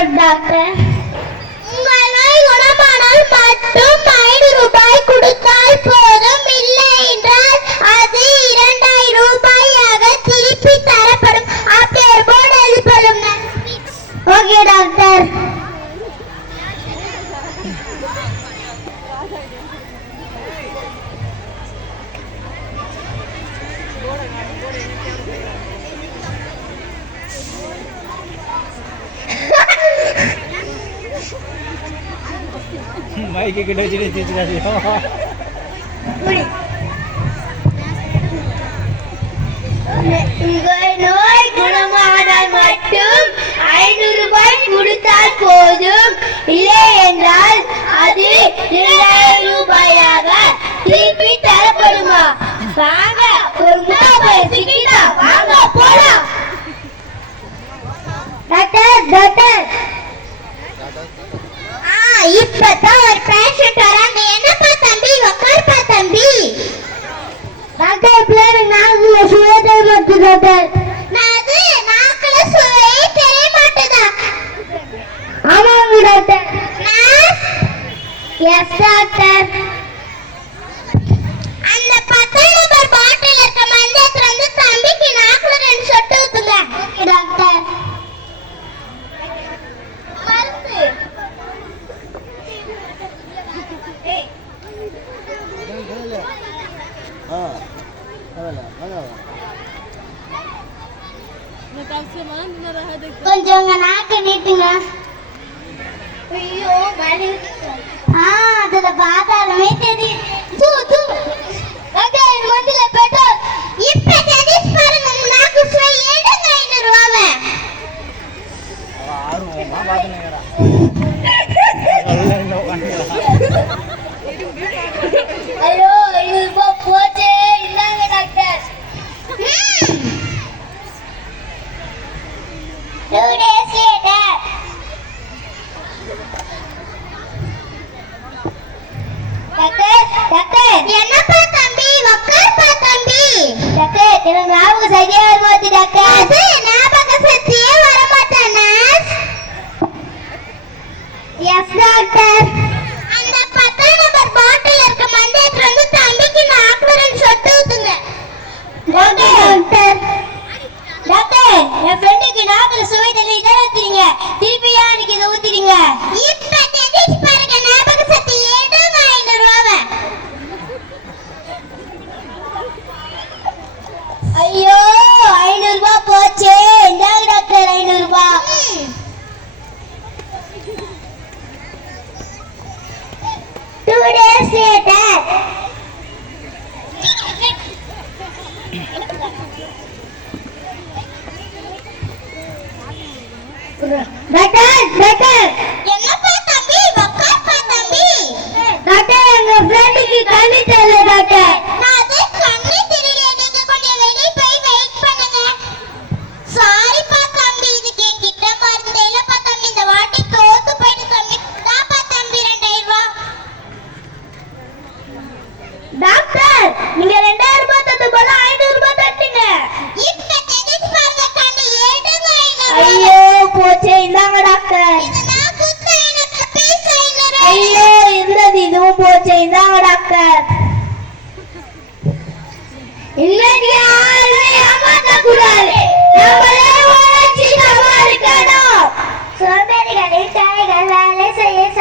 Doctor. உங்கள் நோய் குணமானால் மட்டும் 5 ரூபாய் கொடுத்தால் போதும். இல்லை என்றால் அது 2000 ரூபாயாக திருப்பி தரப்படும். அப்படியே போர்டு எழுதி போடுங்க. Okay doctor. மைக்கு கிட்ட வச்சுட்டு சிரிச்சுக்காதியோ. உங்கள் நோய் குணமானால் மட்டும் 500 ரூபாய் கொடுத்தால் போதும். இல்லை என்றால் அது 2000 ரூபாயாக திருப்பி தரப்படுமா? வாங்க ஒரு முட்டா வாங்க போலாம். டாக்டர் டாக்டர், இப்பதான் ஒரு பேஷண்ட் வராங்க. என்னப்பா தம்பி, உட்காருப்பா தம்பி. டாக்டர் பிள்ளைங்க நாக்குல சுவையே தெரிய மாட்டுது டாக்டர். அது நாக்குல சுவையே தெரிய மாட்டுதா? ஆமாங்க டாக்டர். Yes doctor. அந்த 10 நம்பர் பாட்டில் இருக்க மஞ்சள் வந்து தம்பிக்கு நாக்குல 2 சொட்டு ஊத்துங்க. Okay doctor. கொஞ்சம் உங்க நாக்கு நீட்டுங்க. ஐயோ அதுல பார்த்தாலுமே தெரியும். மந்தில பெட்ரோல் இப்ப தெரிஞ்சு பாருங்க. உங்க நாக்கு சுவை எடுங்க 500 ரூபாவை. ஐயோ 500 ரூபாய் போச்சே. இந்தாங்க doctor. 2 days later. Doctor doctor, என்னப்பா தம்பி, உட்காருப்பா தம்பி. டாக்டர் எனக்கு ஞாபக சக்தியே வர மாட்டேங்குது டாக்டர். அது ஞாபக சக்தியே வர மாட்டேனா? Yes doctor. அந்த 10 நம்பர் பாட்டில் இருக்க மஞ்சள் வந்து தம்பிக்கு நாக்குல 2 சொட்டு ஊத்துங்க. Okay doctor. டாக்டர், என் ஃப்ரெண்டுக்கு நாக்குல சுவை தெரியல தான ஊத்திங்க. திருப்பி யாருக்கு இத ஊத்திட்டீங்க? இப்ப தெரிஞ்சு பாருங்க. ஞாபக சக்தி எடுங்க 500 ரூபாவை. ஐயோ 500 ரூபாய் போச்சே. இந்தாங்க டாக்டர் 500 ரூபாய். 2 days later. டாக்டர் டாக்டர், என்னப்பா தம்பி, உட்காருப்பா தம்பி. டாக்டர் எங்க ஃப்ரெண்டுக்கு கண்ணு தெரியல டாக்டர். அது கண்ணு தெரியல. நீங்க கொஞ்சம் வெளிய போய் வெயிட் பண்ணுங்க. சாரிப்பா தம்பி, இதுக்கு என்கிட்ட மருந்து இல்லப்பா தம்பி. இந்த வாட்டி தோத்து போயிட்டு தம்பி. தாப்பா தம்பி 2000 ரூபாய். டாக்டர் நீங்க 2000 ரூபாய் தந்து போல 500 ரூபாய் தட்டுங்க. இப்ப தெரிஞ்சு பாருங்க. கண்ணு எடுங்க 500 ரூபாய். ஐயோ போச்சே. இந்தாங்க டாக்டர். இது நான் குத்த 500 பீஸ் 500. ஐயோ இருந்தது இதுவும் போச்சே. இந்தாங்க டாக்டர். இல்லையா ஏமாத்த கூடாது. நம்மளே உழைச்சி சம்பாதிக்கணும். சோம்பேறிகளின் தாய்கள் வேலை செய்ய